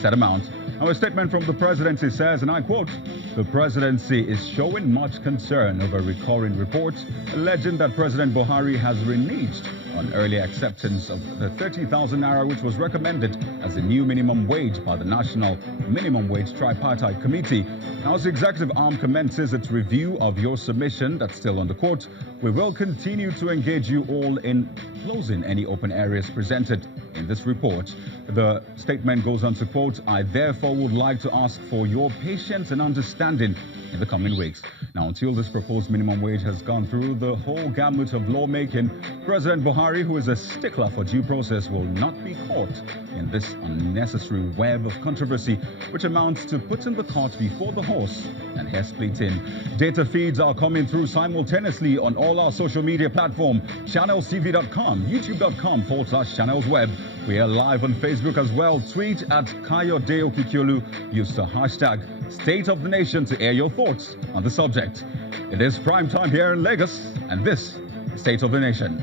said amount. Now, a statement from the presidency says, and I quote, "The presidency is showing much concern over recurring reports alleging that President Buhari has reneged on early acceptance of the 30,000 naira, which was recommended as the new minimum wage by the National Minimum Wage Tripartite Committee. Now, as the executive arm commences its review of your submission that's still on the court, we will continue to engage you all in closing any open areas presented in this report." The statement goes on to quote, "I therefore would like to ask for your patience and understanding in the coming weeks." Now, until this proposed minimum wage has gone through the whole gamut of lawmaking, President Buhari, who is a stickler for due process, will not be caught in this unnecessary web of controversy, which amounts to putting the cart before the horse and hair splitting. Data feeds are coming through simultaneously on all our social media platforms, channelstv.com, youtube.com/channelsweb. We are live on Facebook as well. Tweet at Kayode Okikiolu. Use the hashtag State of the Nation to air your thoughts on the subject. It is prime time here in Lagos, and this is State of the Nation.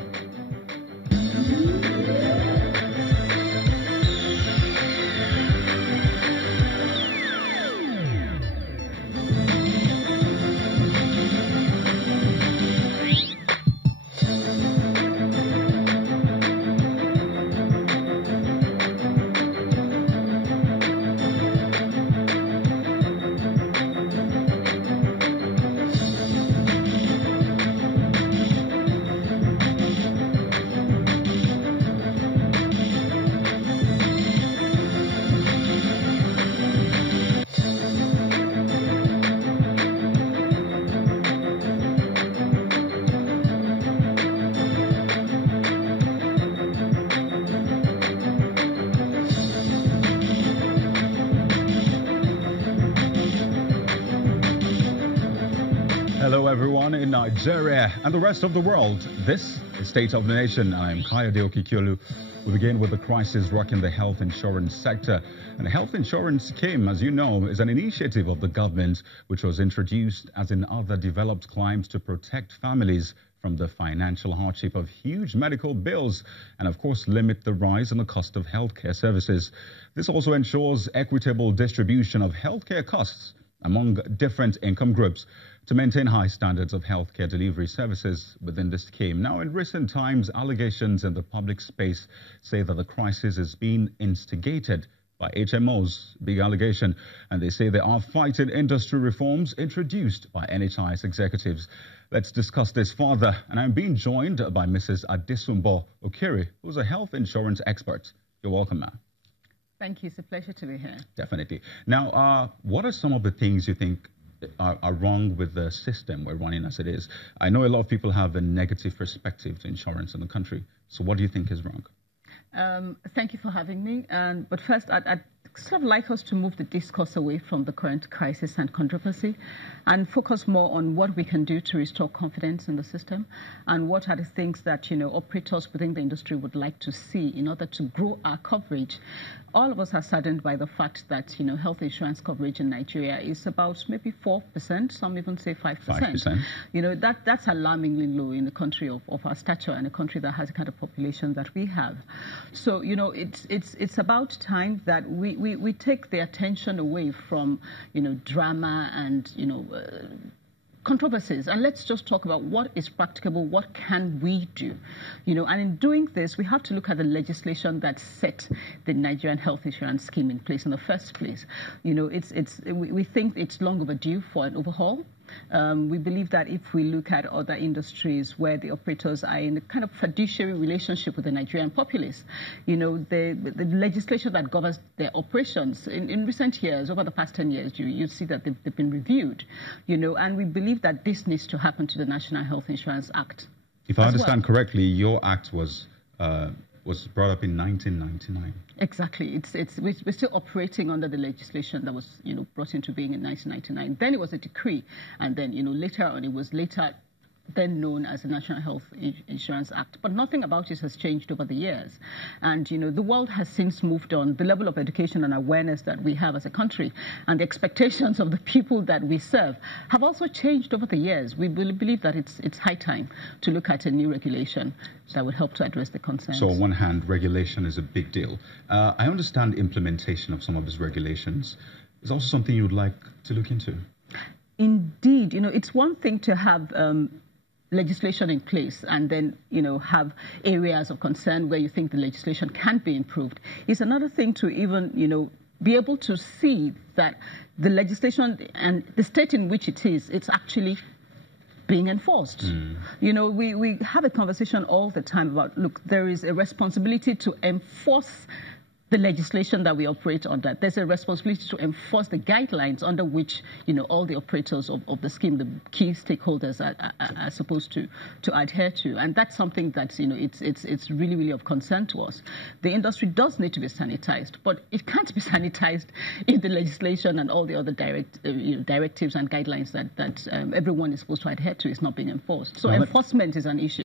Hello everyone in Nigeria and the rest of the world. This is State of the Nation. I'm Kayode Okikiolu. We begin with the crisis rocking the health insurance sector. And the health insurance scheme, as you know, is an initiative of the government which was introduced, as in other developed climes, to protect families from the financial hardship of huge medical bills and, of course, limit the rise in the cost of healthcare services. This also ensures equitable distribution of healthcare costs among different income groups to maintain high standards of healthcare delivery services within the scheme. Now, in recent times, allegations in the public space say that the crisis is being instigated by HMOs, big allegation, and they say they are fighting industry reforms introduced by NHIS executives. Let's discuss this further, and I'm being joined by Mrs. Adesumbo Okere, who's a health insurance expert. You're welcome, ma'am. Thank you. It's a pleasure to be here. Definitely. Now, what are some of the things you think are wrong with the system we're running as it is? I know a lot of people have a negative perspective to insurance in the country. So what do you think is wrong? Thank you for having me. But first, I'd sort of like us to move the discourse away from the current crisis and controversy and focus more on what we can do to restore confidence in the system and what are the things that, operators within the industry would like to see in order to grow our coverage. All of us are saddened by the fact that, health insurance coverage in Nigeria is about maybe 4%, some even say 5%. 5%. That's alarmingly low in a country of our stature and a country that has the kind of population that we have. So, it's about time that we take the attention away from, drama and, controversies, and let's just talk about what is practicable, what can we do, and in doing this, we have to look at the legislation that set the Nigerian health insurance scheme in place in the first place. We think it's long overdue for an overhaul. We believe that if we look at other industries where the operators are in a kind of fiduciary relationship with the Nigerian populace, the legislation that governs their operations in recent years, over the past 10 years, you see that they've been reviewed, and we believe that this needs to happen to the National Health Insurance Act. If I understand correctly, your act was brought up in 1999. Exactly. We're still operating under the legislation that was, brought into being in 1999. Then it was a decree, and then, later on, it was later then known as the National Health Insurance Act. But nothing about it has changed over the years. And, you know, the world has since moved on. The level of education and awareness that we have as a country and the expectations of the people that we serve have also changed over the years. We believe that it's high time to look at a new regulation that would help to address the concerns. So on one hand, regulation is a big deal. I understand implementation of some of these regulations is also something you would like to look into. Indeed. You know, it's one thing to have legislation in place and then, you know, have areas of concern where you think the legislation can be improved. It's another thing to even, you know, be able to see that the legislation and the state in which it is, it's actually being enforced. You know, we have a conversation all the time about, look, there is a responsibility to enforce the legislation that we operate under. There's a responsibility to enforce the guidelines under which, you know, all the operators of the scheme, the key stakeholders are supposed to adhere to. And that's something that's, you know, it's really, really of concern to us. The industry does need to be sanitized, but it can't be sanitized if the legislation and all the other directives and guidelines that everyone is supposed to adhere to is not being enforced. So enforcement is an issue.